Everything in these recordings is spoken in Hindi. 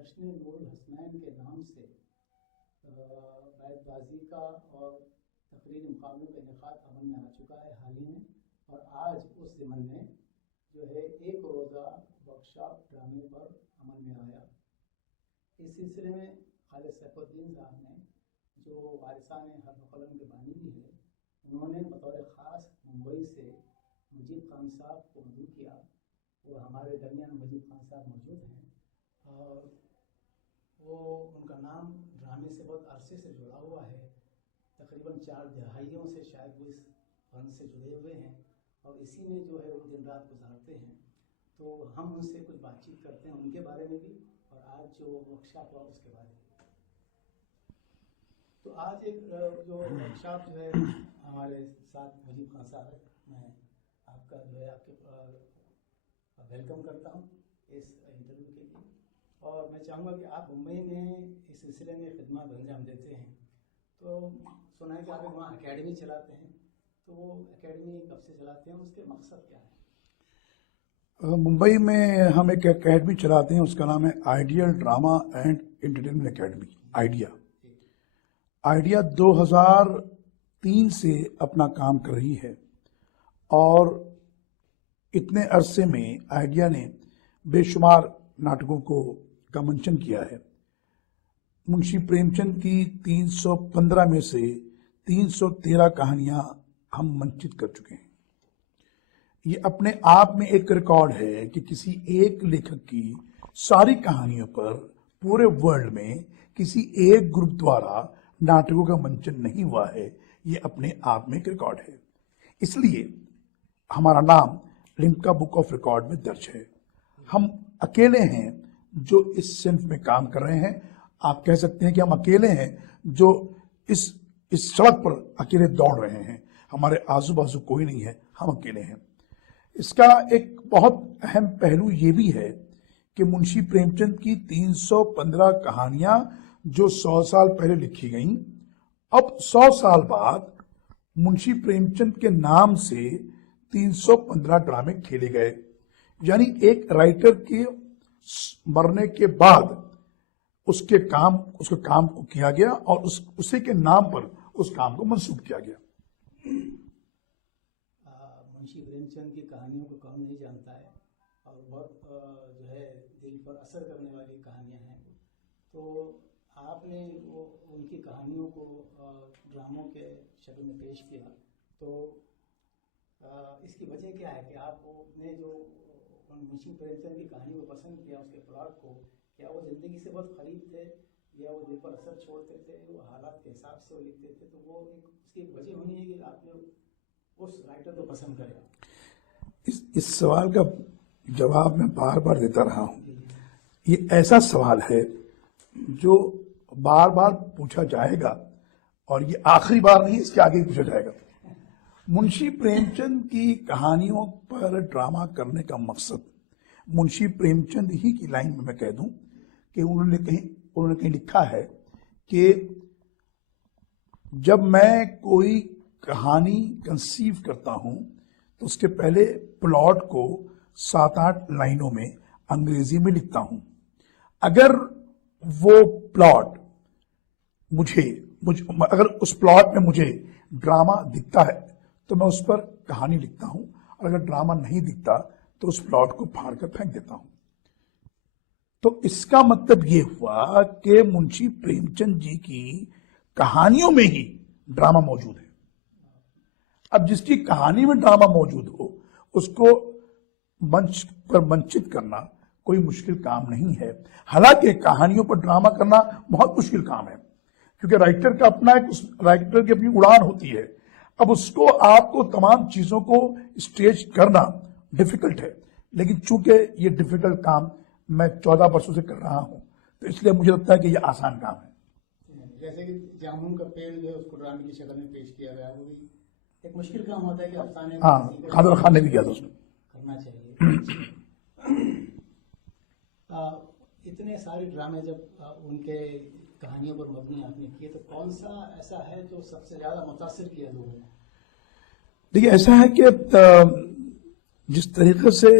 जश्न नूरुल हसनैन के नाम से बैतबाजी का और तकरीरी मुकाबलों का इनेकाद अमल में आ चुका है हाल ही में। और आज उस ज़िमन में जो है एक रोज़ा वर्कशॉप ड्रामे पर अमल में आया। इस सिलसिले में खालिद सैफुद्दीन साहब ने, जो वारिसान हर्फ कलम के बानी भी है, उन्होंने बतौर ख़ास मुंबई से मजीद खान साहब को मदऊ किया और हमारे दरमियान मजीद खान साहब मौजूद हैं और वो उनका नाम ड्रामे से बहुत अरसे से जुड़ा हुआ है। तकरीबन 4 दहाइयों से शायद वो इस फन से जुड़े हुए हैं और इसी में जो है वो दिन रात गुजारते हैं। तो हम उनसे कुछ बातचीत करते हैं उनके बारे में भी और आज जो वर्कशॉप हुआ उसके बारे में। तो आज एक जो वर्कशॉप जो है हमारे साथ मजीद खान साहब है, मैं आपका जो है आपके वेलकम करता हूँ इस इंटरव्यू के लिए। और मैं चाहूँगा कि आप मुंबई में इस सिलसिले में खिदमत अंजाम देते हैं, तो सुना है कि आप वहाँ एकेडमी चलाते हैं, तो वो एकेडमी कब से चलाते हैं, उसके मकसद क्या है? मुंबई में हम एक एकेडमी चलाते हैं, उसका नाम है ideal drama and entertainment academy, idea 2003 से अपना काम कर रही है और इतने अरसे में आइडिया ने बेशुमार नाटकों का मंचन किया है। मुंशी प्रेमचंद की 315 में से 313 कहानियां हम मंचित कर चुके हैं। ये अपने आप में एक रिकॉर्ड है कि किसी एक लेखक की सारी कहानियों पर पूरे वर्ल्ड में किसी एक ग्रुप द्वारा नाटकों का मंचन नहीं हुआ है। ये अपने आप में एक रिकॉर्ड है, इसलिए हमारा नाम लिम्का बुक ऑफ रिकॉर्ड में दर्ज है। हम अकेले हैं जो इस सिंफ में काम कर रहे हैं। आप कह सकते हैं कि हम अकेले हैं जो इस सड़क पर अकेले दौड़ रहे हैं। हमारे आजू बाजू कोई नहीं है, हम अकेले हैं। इसका एक बहुत अहम पहलू ये भी है कि मुंशी प्रेमचंद की 315 कहानियां जो 100 साल पहले लिखी गईं, अब 100 साल बाद मुंशी प्रेमचंद के नाम से 315 ड्रामे खेले गए। यानी एक राइटर के मरने के बाद उसके काम को किया गया और उसी के नाम पर उस काम को मंसूब किया गया। मुंशी प्रेमचंद की कहानियों को कौन नहीं जानता है और बहुत जो है दिल पर असर करने वाली कहानियां हैं। तो आपने वो उनकी कहानियों को ड्रामों के शक्ल में पेश किया, तो इसकी वजह क्या है कि आपने जो मुंशी प्रेमचंद की कहानी को पसंद किया, उसके प्लॉट को, क्या वो ज़िंदगी से बहुत करीब थे या वो दिल पर असर छोड़ते थे, वो हालात के हिसाब से वो लिखते थे? तो वो उसकी एक वजह होनी है कि आपने उस राइटर को पसंद करें। इस सवाल का जवाब मैं बार बार देता रहा हूँ। ये ऐसा सवाल है जो बार बार पूछा जाएगा और ये आखिरी बार नहीं, इसके आगे पूछा जाएगा। मुंशी प्रेमचंद की कहानियों पर ड्रामा करने का मकसद, मुंशी प्रेमचंद ही की लाइन में मैं कह दूं कि उन्होंने कहीं लिखा है कि जब मैं कोई कहानी कंसीव करता हूं तो उसके पहले प्लॉट को 7-8 लाइनों में अंग्रेजी में लिखता हूं। अगर वो प्लॉट अगर उस प्लॉट में मुझे ड्रामा दिखता है तो मैं उस पर कहानी लिखता हूं, और अगर ड्रामा नहीं दिखता तो उस प्लॉट को फाड़ कर फेंक देता हूं। तो इसका मतलब ये हुआ कि मुंशी प्रेमचंद जी की कहानियों में ही ड्रामा मौजूद है। अब जिसकी कहानी में ड्रामा मौजूद हो उसको मंच पर मंचित करना कोई मुश्किल काम नहीं है। हालांकि कहानियों पर ड्रामा करना बहुत मुश्किल काम है, क्योंकि राइटर का राइटर की अपनी उड़ान होती है। अब उसको आपको तमाम चीजों को स्टेज करना डिफिकल्ट है, लेकिन चूंकि ये डिफिकल्ट काम मैं 14 वर्षों से कर रहा हूं, तो इसलिए मुझे लगता है कि ये आसान काम है। जैसे कि जामुन का पेड़ जो है उसको ड्रामे की शक्ल में पेश किया गया, वो भी एक मुश्किल काम होता है कि अफसाने कादर खान ने भी किया था, उसमें करना चाहिए। इतने सारे ड्रामे जब उनके कहानियों पर मबनी आपने किए, तो कौन सा ऐसा है जो सबसे ज्यादा मुतासिर किया लोगों को? देखिए, ऐसा है कि जिस तरीके से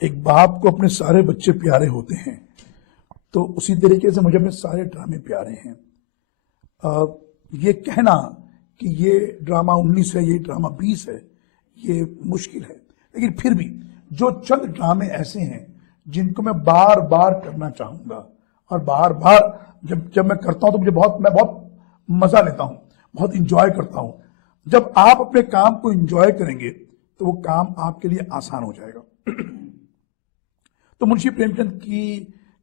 एक बाप को अपने सारे बच्चे प्यारे होते हैं, तो उसी तरीके से मुझे अपने सारे ड्रामे प्यारे हैं। ये कहना कि ये ड्रामा 19 है, ये ड्रामा 20 है, ये मुश्किल है। लेकिन फिर भी जो चंद ड्रामे ऐसे हैं जिनको मैं बार बार करना चाहूंगा, और बार बार जब मैं करता हूं तो मैं बहुत मजा लेता हूं, बहुत इंजॉय करता हूं। जब आप अपने काम को इंजॉय करेंगे तो वो काम आपके लिए आसान हो जाएगा। तो मुंशी प्रेमचंद की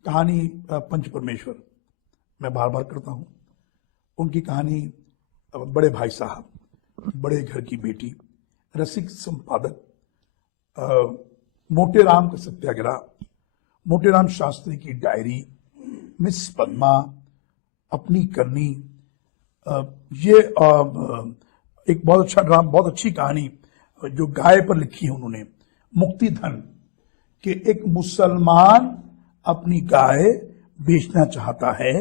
कहानी पंच परमेश्वर मैं बार बार करता हूं। उनकी कहानी बड़े भाई साहब, बड़े घर की बेटी, रसिक संपादक, मोटे राम का सत्याग्रह, मोटे राम शास्त्री की डायरी, मिस पद्मा, अपनी करनी, ये एक बहुत अच्छा ड्रामा, बहुत अच्छी कहानी जो गाय पर लिखी है उन्होंने, मुक्ति धन, कि एक मुसलमान अपनी गाय बेचना चाहता है,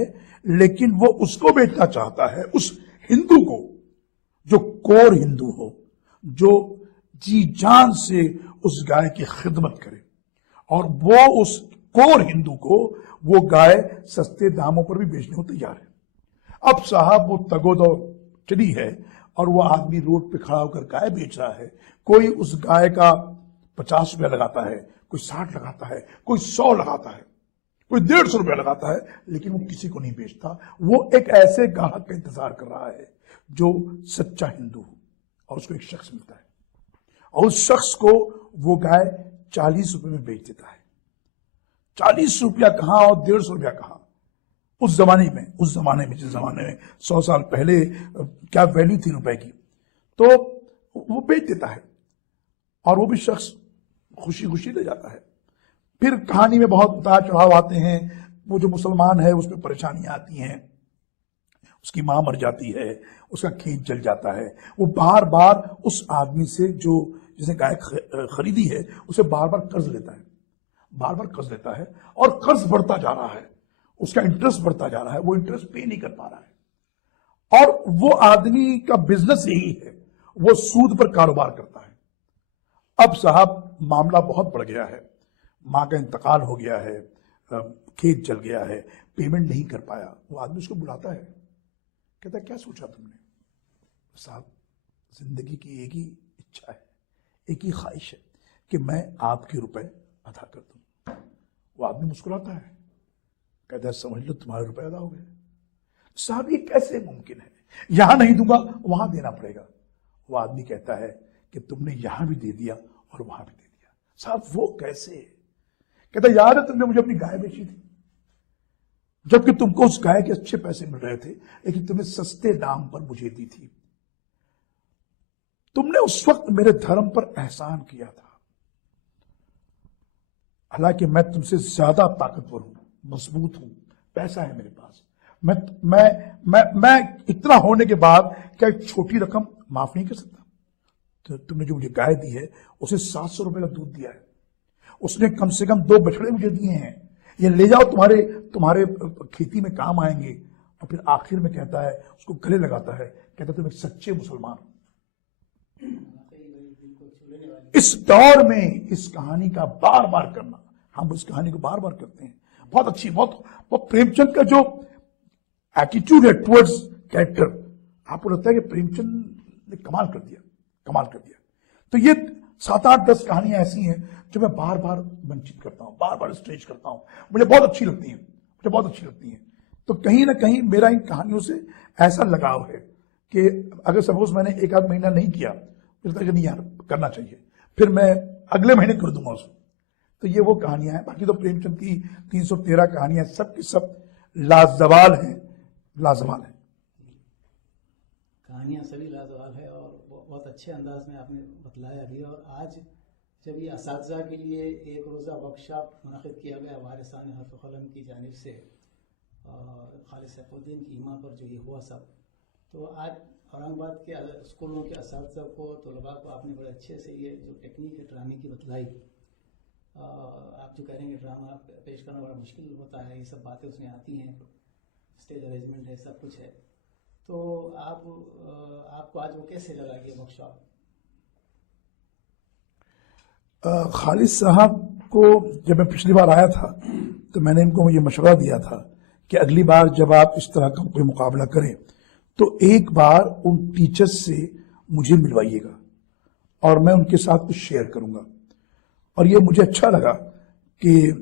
लेकिन वो उसको बेचना चाहता है, उस हिंदू को जो कोर हिंदू हो, जो जी जान से उस गाय की खिदमत करे, और वो उस कोर हिंदू को वो गाय सस्ते दामों पर भी बेचने को तैयार है। अब साहब वो तगोदो चली है और वो आदमी रोड पे खड़ा होकर गाय बेच रहा है। कोई उस गाय का 50 रुपया लगाता है, कोई 60 लगाता है, कोई 100 लगाता है, कोई 150 रुपया लगाता है, लेकिन वो किसी को नहीं बेचता। वो एक ऐसे ग्राहक का इंतजार कर रहा है जो सच्चा हिंदू हो, और उसको एक शख्स मिलता है और उस शख्स को वो गाय 40 रुपए में बेच देता है। 40 रुपया कहां और 150 रुपया कहां। उस जमाने में जिस जमाने में 100 साल पहले क्या वैल्यू थी रुपए की, तो वो बेच देता है और वो भी शख्स खुशी खुशी ले जाता है। फिर कहानी में बहुत उतार चढ़ाव आते हैं। वो जो मुसलमान है उसमें परेशानियां आती हैं, उसकी मां मर जाती है, उसका खेत जल जाता है। वो बार बार उस आदमी से जो जिसने गाय खरीदी है उसे बार बार कर्ज लेता है, बार बार कर्ज लेता है, और कर्ज बढ़ता जा रहा है, उसका इंटरेस्ट बढ़ता जा रहा है, वो इंटरेस्ट पे नहीं कर पा रहा है। और वो आदमी का बिजनेस यही है, वो सूद पर कारोबार करता है। अब साहब मामला बहुत बढ़ गया है, मां का इंतकाल हो गया है, खेत जल गया है, पेमेंट नहीं कर पाया। वो आदमी उसको बुलाता है, कहता है क्या सोचा तुमने? साहब जिंदगी की एक ही इच्छा है, एक ही ख्वाहिश है कि मैं आपके रुपए अदा कर दूं। वो आदमी मुस्कुराता है, कहता है समझ लो तुम्हारे रुपए अदा हो गए। साहब ये कैसे मुमकिन है? यहां नहीं दूंगा वहां देना पड़ेगा। वो आदमी कहता है कि तुमने यहां भी दे दिया और वहां भी दे दिया। साहब वो कैसे? कहता याद है तुमने मुझे अपनी गाय बेची थी, जबकि तुमको उस गाय के अच्छे पैसे मिल रहे थे, लेकिन तुमने सस्ते दाम पर मुझे दी थी। तुमने उस वक्त मेरे धर्म पर एहसान किया था। हालांकि मैं तुमसे ज्यादा ताकतवर हूं, मजबूत हूं, पैसा है मेरे पास, मैं इतना होने के बाद क्या एक छोटी रकम माफ नहीं कर सकता? तो तुमने जो मुझे गाय दी है उसे 700 रुपए का दूध दिया है, उसने कम से कम 2 बछड़े मुझे दिए हैं, ये ले जाओ तुम्हारे खेती में काम आएंगे। और फिर आखिर में कहता है, उसको गले लगाता है, कहता तुम एक सच्चे मुसलमान हो। इस दौर में इस कहानी का बार बार करना, हम उस कहानी को बार बार करते हैं, बहुत अच्छी, बहुत प्रेमचंद का जो एटीट्यूड है टुवर्ड्स कैरेक्टर, आपको लगता है कि प्रेमचंद ने कमाल कर दिया। तो ये 7-8-10 कहानियां ऐसी हैं जो मैं बार बार मंचित करता हूं, बार बार स्ट्रेच करता हूं, मुझे बहुत अच्छी लगती हैं। तो कहीं ना कहीं मेरा इन कहानियों से ऐसा लगाव है कि अगर सपोज मैंने 1-8 महीना नहीं किया, मुझे लगता है नहीं यार करना चाहिए, फिर मैं अगले महीने कर दूंगा उसको। तो ये वो कहानियां हैं। बाकी तो प्रेमचंद की 313 कहानियां सब की सब लाजवाब हैं। कहानियां सभी लाजवाब है और बहुत अच्छे अंदाज में आपने बतलाया भी। और आज जब ये असातिज़ा के लिए एक रोज़ा वर्कशॉप मुनक़िद किया गया वारिसान हर्फ क़लम की जानिब से, खालिद सैफुद्दीन की हिम्मत पर जो ये हुआ सब, तो आज औरंगाबाद के स्कूलों के असातिज़ा को, तलबा को आपने बड़े अच्छे से ये जो टेक्निक है ड्रामे की बतलाई। आप जो कह रहे हैं कि ड्रामा पेश करना बड़ा मुश्किल होता है, ये सब बातें उसमें आती हैं, स्टेज अरेंजमेंट है, सब कुछ है। तो आपको आज वो कैसे लगा ये वर्कशॉप? खालिद साहब को जब मैं पिछली बार आया था तो मैंने इनको ये मशवरा दिया था कि अगली बार जब आप इस तरह का कोई मुकाबला करें तो एक बार उन टीचर्स से मुझे मिलवाइएगा और मैं उनके साथ कुछ शेयर करूंगा। और ये मुझे अच्छा लगा कि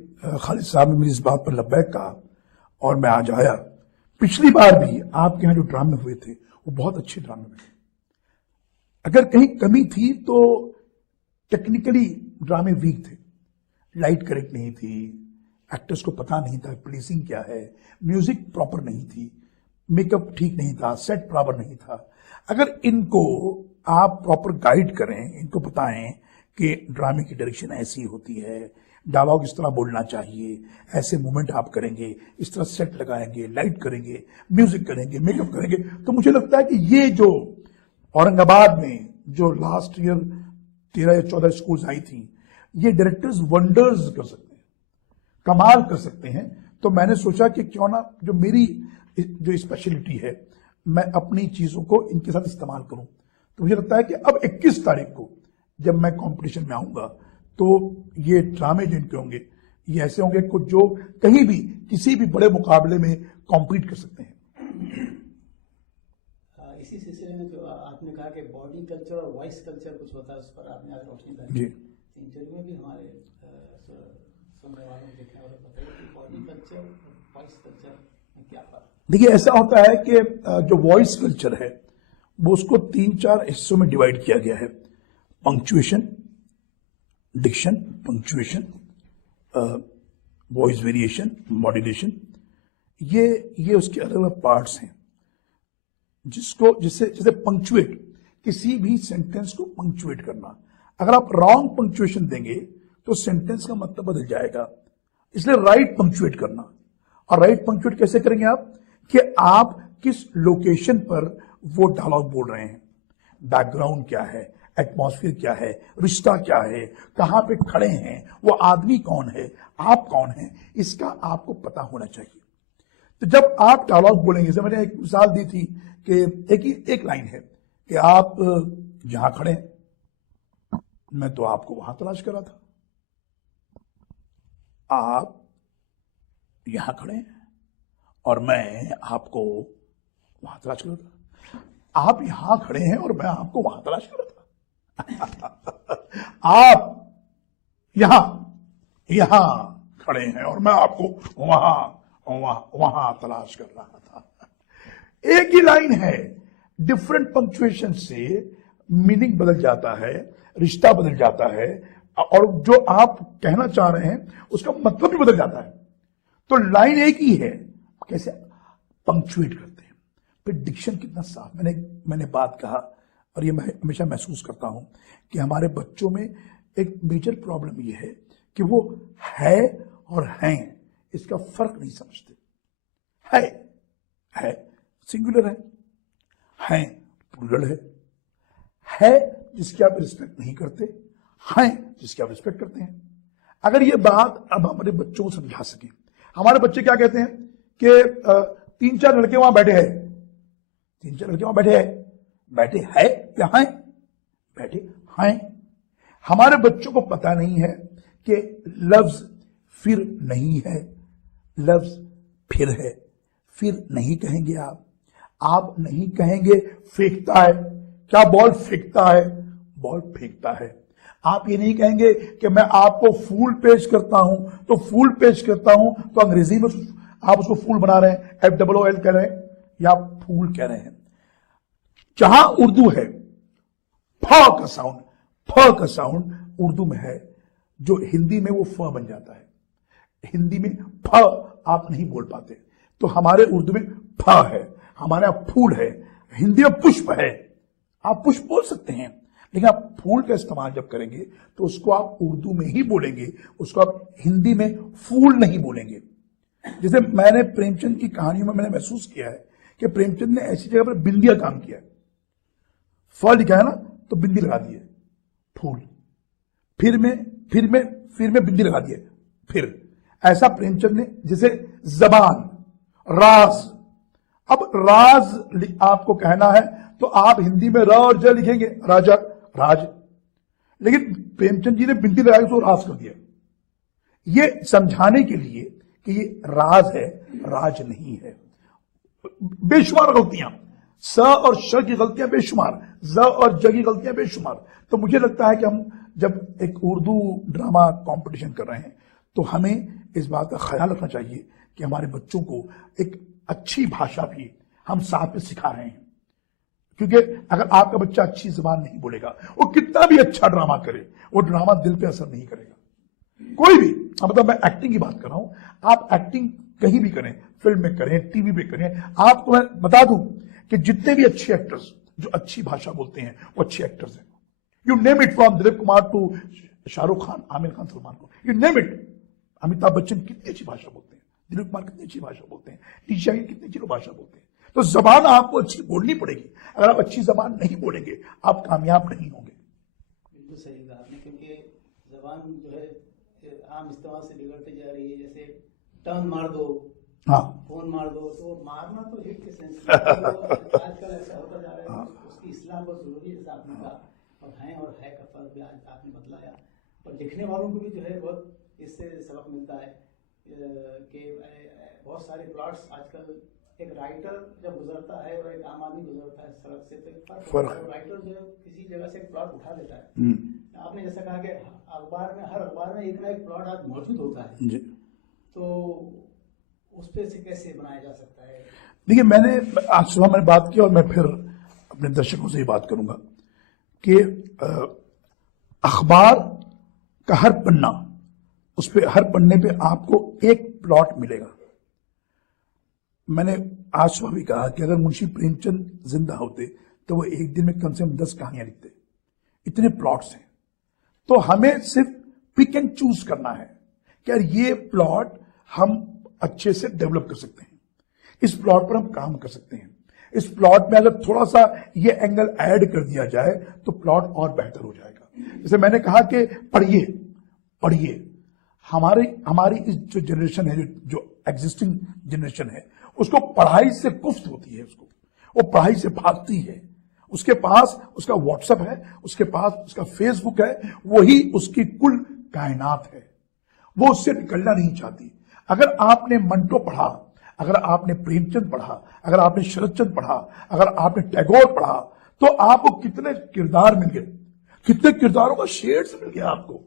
खालिद साहब ने मेरी इस बात पर लब्बैक कहा और मैं आज आया। पिछली बार भी आपके यहाँ जो ड्रामे हुए थे वो बहुत अच्छे ड्रामे हुए थे। अगर कहीं कमी थी तो टेक्निकली ड्रामे वीक थे, लाइट करेक्ट नहीं थी, एक्टर्स को पता नहीं था प्लेसिंग क्या है, म्यूजिक प्रॉपर नहीं थी, मेकअप ठीक नहीं था, सेट प्रॉपर नहीं था। अगर इनको आप प्रॉपर गाइड करें, इनको बताएं कि ड्रामे की डायरेक्शन ऐसी होती है, डायलॉग इस तरह बोलना चाहिए, ऐसे मूवमेंट आप करेंगे, इस तरह सेट लगाएंगे, लाइट करेंगे, म्यूजिक करेंगे, मेकअप करेंगे, तो मुझे लगता है कि ये जो औरंगाबाद में जो लास्ट ईयर 13 या 14 स्कूल्स आई थी, ये डायरेक्टर्स वंडर्स कर सकते हैं, कमाल कर सकते हैं। तो मैंने सोचा कि क्यों ना जो मेरी जो स्पेशलिटी है मैं अपनी चीजों को इनके साथ इस्तेमाल करूं। तो मुझे लगता है कि अब 21 तारीख को जब मैं कंपटीशन में आऊंगा तो ये ड्रामे जो इनके होंगे ये ऐसे होंगे कुछ जो कहीं भी किसी भी बड़े मुकाबले में कॉम्पीट कर सकते हैं। इसी सिलसिले में जो आपने कहा कि बॉडी कल्चर और वॉइस कल्चर कुछ होता है, उस पर आपने आज रोशनी डाली। इंटरव्यू में भी हमारे सुनने वालों को देखने वाले बताइए कि बॉडी कल्चर और वॉइस कल्चर में क्या फर्क? देखिए, ऐसा होता है कि जो वॉइस कल्चर है वो उसको 3-4 हिस्सों में डिवाइड किया गया है। Punctuation, diction, punctuation, voice variation, modulation, ये उसके अलग अलग पार्ट्स हैं। जैसे पंक्चुएट, किसी भी सेंटेंस को पंक्चुएट करना। अगर आप रॉन्ग पंक्चुएशन देंगे तो सेंटेंस का मतलब बदल जाएगा, इसलिए राइट पंक्चुएट करना। और राइट पंक्चुएट कैसे करेंगे आप कि आप किस लोकेशन पर वो डायलॉग बोल रहे हैं, बैकग्राउंड क्या है, एटमॉस्फेयर क्या है, रिश्ता क्या है, कहां पे खड़े हैं, वो आदमी कौन है, आप कौन हैं, इसका आपको पता होना चाहिए। तो जब आप डायलॉग बोलेंगे, जैसे मैंने एक मिसाल दी थी कि एक लाइन है कि आप जहां खड़े हैं मैं तो आपको वहां तलाश कर रहा था, आप यहां खड़े हैं और मैं आपको वहां तलाश कर रहा था, आप यहां खड़े हैं और मैं आपको वहां तलाश कर रहा था आप यहां खड़े हैं और मैं आपको वहां तलाश कर रहा था। एक ही लाइन है, डिफरेंट पंक्चुएशन से मीनिंग बदल जाता है, रिश्ता बदल जाता है और जो आप कहना चाह रहे हैं उसका मतलब भी बदल जाता है। तो लाइन एक ही है, कैसे पंक्चुएट करते हैं। फिर डिक्शन कितना साफ, मैंने बात कहा और ये मैं हमेशा महसूस करता हूं कि हमारे बच्चों में एक मेजर प्रॉब्लम ये है कि वो है और हैं इसका फर्क नहीं समझते। है सिंगुलर है प्लूरल है जिसकी आप रिस्पेक्ट नहीं करते, हैं जिसकी आप रिस्पेक्ट करते हैं। अगर ये बात अब हमारे बच्चों को समझा सके, हमारे बच्चे क्या कहते हैं कि 3-4 लड़के वहां बैठे हैं, 3-4 लड़के वहां बैठे हैं या हैं, बैठे हैं। हमारे बच्चों को पता नहीं है कि लफ्ज फिर नहीं है, लफ्ज फिर है। फिर नहीं कहेंगे आप नहीं कहेंगे फेंकता है, क्या बॉल फेंकता है, बॉल फेंकता है। आप ये नहीं कहेंगे कि मैं आपको फूल पेश करता हूं तो फूल पेश करता हूं, तो अंग्रेजी में आप उसको फूल बना रहे हैं, FOOL कह रहे हैं या फूल कह रहे हैं। जहां उर्दू है फ का साउंड उर्दू में है, जो हिंदी में वो फ बन जाता है। हिंदी में फ आप नहीं बोल पाते, तो हमारे उर्दू में फ है, हमारे यहां फूल है, हिंदी में पुष्प है। आप पुष्प बोल सकते हैं, लेकिन आप फूल का इस्तेमाल जब करेंगे तो उसको आप उर्दू में ही बोलेंगे, उसको आप हिंदी में फूल नहीं बोलेंगे। जैसे मैंने प्रेमचंद की कहानियों में मैंने महसूस किया है कि प्रेमचंद ने ऐसी जगह पर बिंदिया काम किया है, फ लिखा है ना तो बिंदी लगा दी है, फूल, फिर में बिंदी लगा दी है, फिर। ऐसा प्रेमचंद ने, जैसे जबान, राज, अब राज आपको कहना है तो आप हिंदी में र और ज लिखेंगे, राजा, राज, लेकिन प्रेमचंद जी ने बिंदी लगाई तो राज कर दिया। ये समझाने के लिए कि ये राज है, राज नहीं है। बेशुमार गलतियां, स और श की गलतियां बेशुमार, ज और ज की गलतियां बेशुमार। तो मुझे लगता है कि हम जब एक उर्दू ड्रामा कंपटीशन कर रहे हैं तो हमें इस बात का ख्याल रखना चाहिए कि हमारे बच्चों को एक अच्छी भाषा भी हम साथ में सिखा रहे हैं। क्योंकि अगर आपका बच्चा अच्छी जुबान नहीं बोलेगा, वो कितना भी अच्छा ड्रामा करे, वो ड्रामा दिल पे असर नहीं करेगा। कोई भी, मतलब मैं एक्टिंग की बात कर रहा हूं, आप एक्टिंग कहीं भी करें, फिल्म में करें, टीवी पे करें, आपको मैं बता दूं कि जितने भी अच्छे एक्टर्स जो अच्छी भाषा बोलते हैं वो अच्छे एक्टर्स हैं। You name it, from Dilip Kumar to Shahrukh Khan, Aamir Khan, Salman Khan, you name it. Amitabh Bachchan कितनी अच्छी भाषा बोलते हैं, दिलीप कुमार कितनी अच्छी भाषा बोलते हैं, टीशा कितनी अच्छी भाषा बोलते हैं। तो जबान आपको अच्छी बोलनी पड़ेगी। अगर आप अच्छी जबान नहीं बोलेंगे आप कामयाब नहीं होंगे। बिल्कुल सही कहा आपने, क्योंकि जबान जो है आम इस्तेमाल से बिगड़ती जा रही है। जैसे टर्न मार दो, हाँ, फोन मार दो, तो मारना तो हिट के सेंस में आजकल ऐसा होता जा रहा है। हाँ। उसकी इस्लाह बहुत जरूरी है, जैसा आपने कहा, और है का फर्क भी आज आपने बतलाया। और लिखने वालों को भी जो है बहुत इससे सबक मिलता है कि बहुत सारे प्लॉट्स आजकल, एक राइटर जब गुजरता है और एक आम आदमी गुजरता है सड़क से, तो एक फर्क है। राइटर जो है किसी जगह से एक प्लॉट उठा लेता है। आपने जैसा कहा कि अखबार में, हर अखबार में एक ना एक प्लॉट आज मौजूद होता है जी। तो उस पे से कैसे बनाया जा सकता है? देखिए, मैंने आज सुबह मैंने बात की और मैं फिर अपने दर्शकों से ही बात करूंगा कि अखबार का हर पन्ना, उस पे हर पन्ने पे आपको एक प्लॉट मिलेगा। मैंने आज सुबह भी कहा कि अगर मुंशी प्रेमचंद जिंदा होते तो वो एक दिन में कम से कम 10 कहानियां लिखते। इतने प्लॉट्स हैं। तो हमें सिर्फ पिक एंड चूज करना है कि यार ये प्लॉट हम अच्छे से डेवलप कर सकते हैं, इस प्लॉट पर हम काम कर सकते हैं, इस प्लॉट में अगर थोड़ा सा ये एंगल ऐड कर दिया जाए तो प्लॉट और बेहतर हो जाएगा। जैसे मैंने कहा कि पढ़िए पढ़िए, हमारी इस जो जनरेशन है, जो एग्जिस्टिंग जनरेशन है, उसको पढ़ाई से कुफ्त होती है, उसको वो पढ़ाई से भागती है। उसके पास उसका व्हाट्सएप है, उसके पास उसका फेसबुक है, वही उसकी कुल कायनात है। वो उससे निकलना नहीं चाहती। अगर आपने मंटो पढ़ा, अगर आपने प्रेमचंद पढ़ा, अगर आपने शरदचंद पढ़ा, अगर आपने टैगोर पढ़ा, तो आपको कितने किरदार मिल गए, कितने किरदारों का शेड्स मिल गया आपको।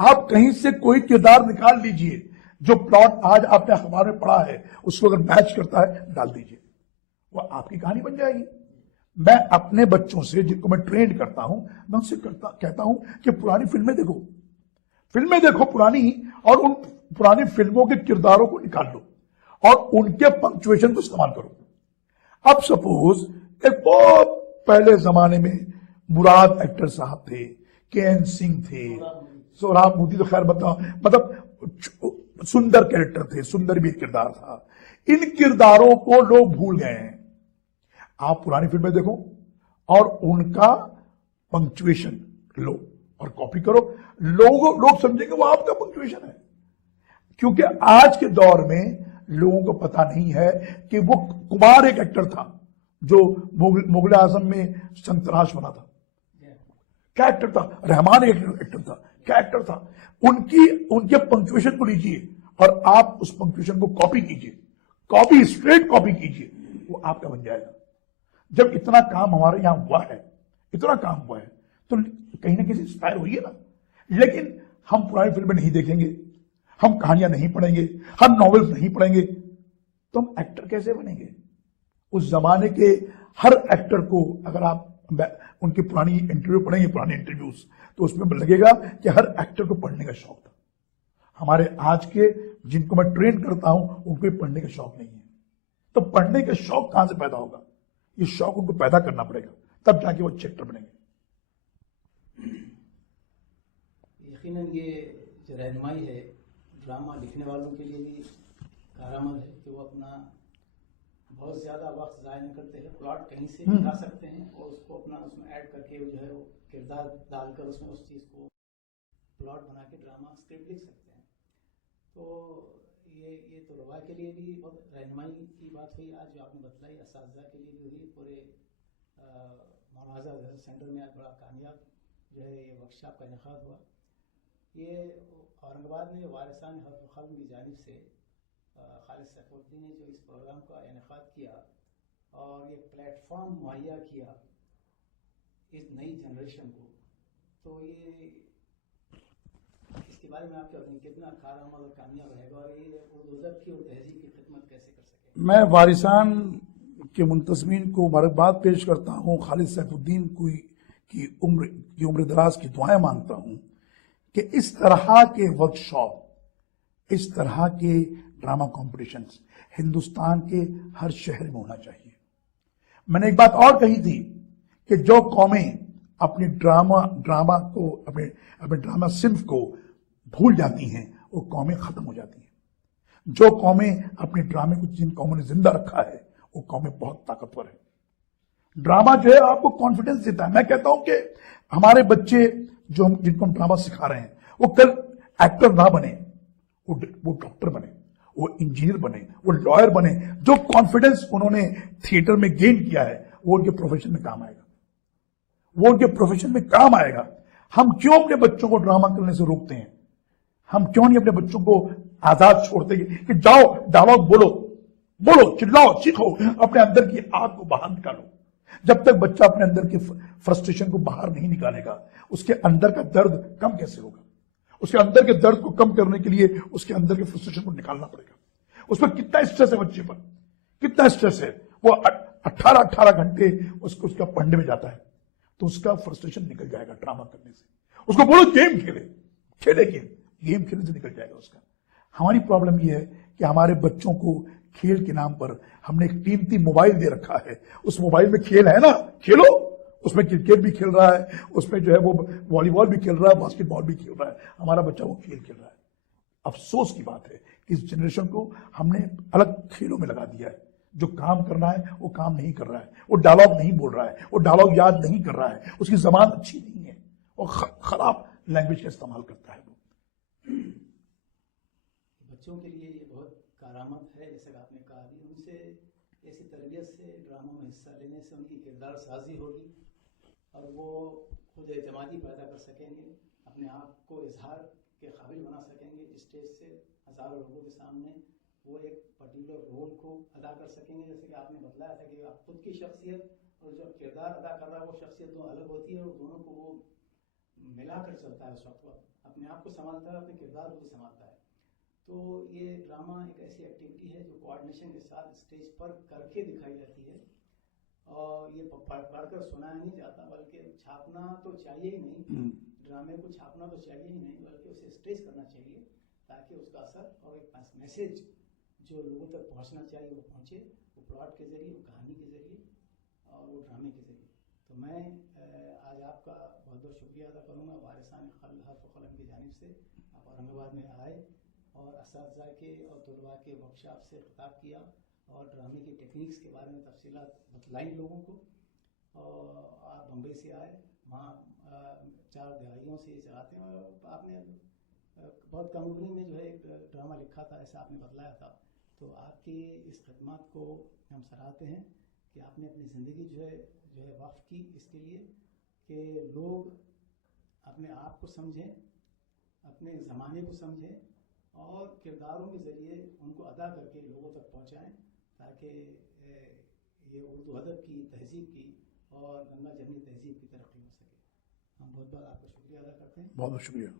आप कहीं से कोई किरदार निकाल लीजिए, जो प्लॉट आज आपने अखबार में पढ़ा है उसको अगर मैच करता है डाल दीजिए, वो आपकी कहानी बन जाएगी। मैं अपने बच्चों से, जिनको मैं ट्रेन करता हूं, मैं उनसे कहता हूं कि पुरानी फिल्में देखो पुरानी, और उन पुरानी फिल्मों के किरदारों को निकाल लो और उनके पंक्चुएशन को इस्तेमाल करो। अब सपोज एक बहुत पहले जमाने में मुराद एक्टर साहब थे, के.एन. सिंह थे, सोहराब मोदी, तो खैर बताओ, मतलब सुंदर कैरेक्टर थे, सुंदर भी एक किरदार था। इन किरदारों को लोग भूल गए हैं। आप पुरानी फिल्में देखो और उनका पंक्चुएशन लो और कॉपी करो, लोग समझेंगे वो आपका पंक्चुएशन है। क्योंकि आज के दौर में लोगों को पता नहीं है कि वो कुमार एक एक्टर था जो मुगल आजम में संतराश बना था, क्या एक्टर था। रहमान एक एक्टर था, क्या एक्टर था। उनके पंक्चुएशन को लीजिए और आप उस पंक्चुएशन को कॉपी कीजिए, स्ट्रेट कॉपी कीजिए, वो आपका बन जाएगा। जब इतना काम हमारे यहां हुआ है, तो कहीं ना कहीं इंस्पायर होइए ना। लेकिन हम पुरानी फिल्में नहीं देखेंगे, हम कहानियां नहीं पढ़ेंगे, हम नॉवेल्स नहीं पढ़ेंगे, तो हम एक्टर कैसे बनेंगे? उस जमाने के हर एक्टर को अगर आप उनकी पुरानी इंटरव्यू पढ़ेंगे, पुराने इंटरव्यूज, तो उसमें लगेगा कि हर एक्टर को पढ़ने का शौक था। हमारे आज के जिनको मैं ट्रेन करता हूं उनको पढ़ने का शौक नहीं है। तो पढ़ने का शौक कहां से पैदा होगा? ये शौक उनको पैदा करना पड़ेगा, तब जाके वो अच्छे एक्टर बनेंगे। यकीनन ये जो रहनुमाई है ड्रामा लिखने वालों के लिए भी कारआमद है कि वो अपना बहुत ज्यादा वक्त ज़ाया न करते हैं, प्लॉट कहीं से भी ला सकते हैं और उसको अपना उसमें ऐड करके जो है वो किरदार डालकर उसमें उस चीज़ को प्लॉट बना के ड्रामा स्क्रिप्ट लिख सकते हैं। तो ये तो रवा के लिए भी बहुत रहनुमाई की बात हुई आज, जो आपने बतलाई, असातिज़ा के लिए भी हुई। पूरे मौलाना सेंटर में आज बड़ा कामयाब जो है ये वर्कशॉप का इनेकाद हुआ। ये औरंगाबाद में वारिसान हक़ व ख़ल्क़ की जानिब से खालिद सैफुद्दीन ने जो इस प्रोग्राम का इनेकाद किया और ये प्लेटफॉर्म मुहैया किया इस नई जनरेशन को, तो ये इसके बारे में आप क्या बताएंगे, कितना कारआमद और कामयाब रहेगा और ये उर्दू अदब की और तहजीब की खिदमत कैसे कर सके? मैं वारिसान के मुंतज़मीन को मुबारकबाद पेश करता हूँ, खालिद सैफुद्दीन की उम्र दराज की दुआएं मांगता हूँ कि इस तरह के वर्कशॉप, इस तरह के ड्रामा कॉम्पिटिशन्स हिंदुस्तान के हर शहर में होना चाहिए। मैंने एक बात और कही थी कि जो कौमें अपने ड्रामा को अपने ड्रामा सिर्फ को भूल जाती हैं वो कौमें खत्म हो जाती हैं। जो कौमें अपने ड्रामे को, जिन कौमों ने जिंदा रखा है, वो कौमें बहुत ताकतवर है। ड्रामा जो है आपको कॉन्फिडेंस देता है। मैं कहता हूं कि हमारे बच्चे जिनको हम ड्रामा सिखा रहे हैं वो कल एक्टर ना बने, वो डॉक्टर बने, वो इंजीनियर बने, वो लॉयर बने। जो कॉन्फिडेंस उन्होंने थिएटर में गेन किया है वो उनके प्रोफेशन में काम आएगा, वो उनके प्रोफेशन में काम आएगा। हम क्यों अपने बच्चों को ड्रामा करने से रोकते हैं? हम क्यों नहीं अपने बच्चों को आजाद छोड़ते कि जाओ डायलॉग बोलो, चिल्लाओ, सीखो, अपने अंदर की आग को बाहर निकालो। जब तक बच्चा अपने अंदर की फ्रस्ट्रेशन को बाहर नहीं निकालेगा, उसके अंदर का दर्द कम कैसे होगा? उसके अंदर के दर्द को कम करने के लिए उसके अंदर के फ्रस्ट्रेशन को निकालना पड़ेगा। उस पर कितना स्ट्रेस है, बच्चे पर कितना स्ट्रेस है, वो 18 घंटे उसका पढ़ने में जाता है, तो उसका फ्रस्ट्रेशन निकल जाएगा ड्रामा करने से। उसको बोलो गेम खेले गेम खेलने से निकल जाएगा उसका। हमारी प्रॉब्लम यह है कि हमारे बच्चों को खेल के नाम पर हमने एक कीमती मोबाइल दे रखा है। उस मोबाइल में खेल है ना, खेलो, उसमें क्रिकेट भी खेल रहा है, उसमें जो है वो वॉलीबॉल भी खेल रहा है, बास्केटबॉल भी खेल रहा है, हमारा बच्चा वो खेल खेल रहा है। अफसोस की बात है कि इस जनरेशन को हमने अलग खेलों में लगा दिया है। जो काम करना है वो काम नहीं कर रहा है, वो डायलॉग नहीं बोल रहा है, वो डायलॉग याद नहीं कर रहा है, उसकी जबान अच्छी नहीं है और खराब लैंग्वेज का इस्तेमाल करता है वो। बच्चों के लिए ये बहुत कारआमद है, जैसे आपने कहा भी, उनसे ऐसी तरबियत से ड्रामों में हिस्सा लेने से उनकी किरदार साजी होगी और वो खुद एतमादी पैदा कर सकेंगे, अपने आप को इजहार के काबिल बना सकेंगे। स्टेज से हज़ारों लोगों के सामने वो एक पर्टिकुलर रोल को अदा कर सकेंगे। जैसे कि आपने बतलाया था कि आप खुद की शख्सियत और जो किरदार अदा कर रहा है वो शख्सियत दो अलग होती है और दोनों को वो मिलाकर चलता है। उस वक्त वो अपने आप को संभालता है, अपने किरदार को भी संभालता है। तो ये ड्रामा एक ऐसी एक्टिविटी है जो कोऑर्डिनेशन के साथ स्टेज पर करके दिखाई जाती है और ये पढ़कर सुनाया नहीं जाता, बल्कि छापना तो चाहिए ही नहीं, ड्रामे को छापना तो चाहिए ही नहीं, बल्कि उसे स्टेज करना चाहिए ताकि उसका असर और एक मैसेज जो लोगों तक पहुंचना चाहिए वो पहुंचे, वो प्लॉट के जरिए, वो कहानी के जरिए और वो ड्रामे के जरिए। तो मैं आज आपका बहुत बहुत शुक्रिया अदा करूँगा वारिसान हर्फ कलम की जानिब से। आप औरंगाबाद में आए और असातिज़ा के और तलबा के वर्कशॉप से खिताब किया और ड्रामे की टेक्निक्स के बारे में तफसीलात बतलाई लोगों को। और आप बम्बई से आए, वहाँ 4 दहाइयों से चलाते हैं और आपने बहुत कम उम्र में जो है एक ड्रामा लिखा था, ऐसा आपने बतलाया था। तो आपकी इस खिदमत को हम सराहते हैं कि आपने अपनी ज़िंदगी जो है वक्फ की इसके लिए कि लोग अपने आप को समझें, अपने ज़माने को समझें और किरदारों के ज़रिए उनको अदा करके लोगों तक पहुँचाएँ ताकि ये उर्दू अदब की, तहज़ीब की और गंगा जमनी तहज़ीब की तरक्की हो सके। हम बहुत बहुत आपका शुक्रिया अदा करते हैं। बहुत बहुत शुक्रिया।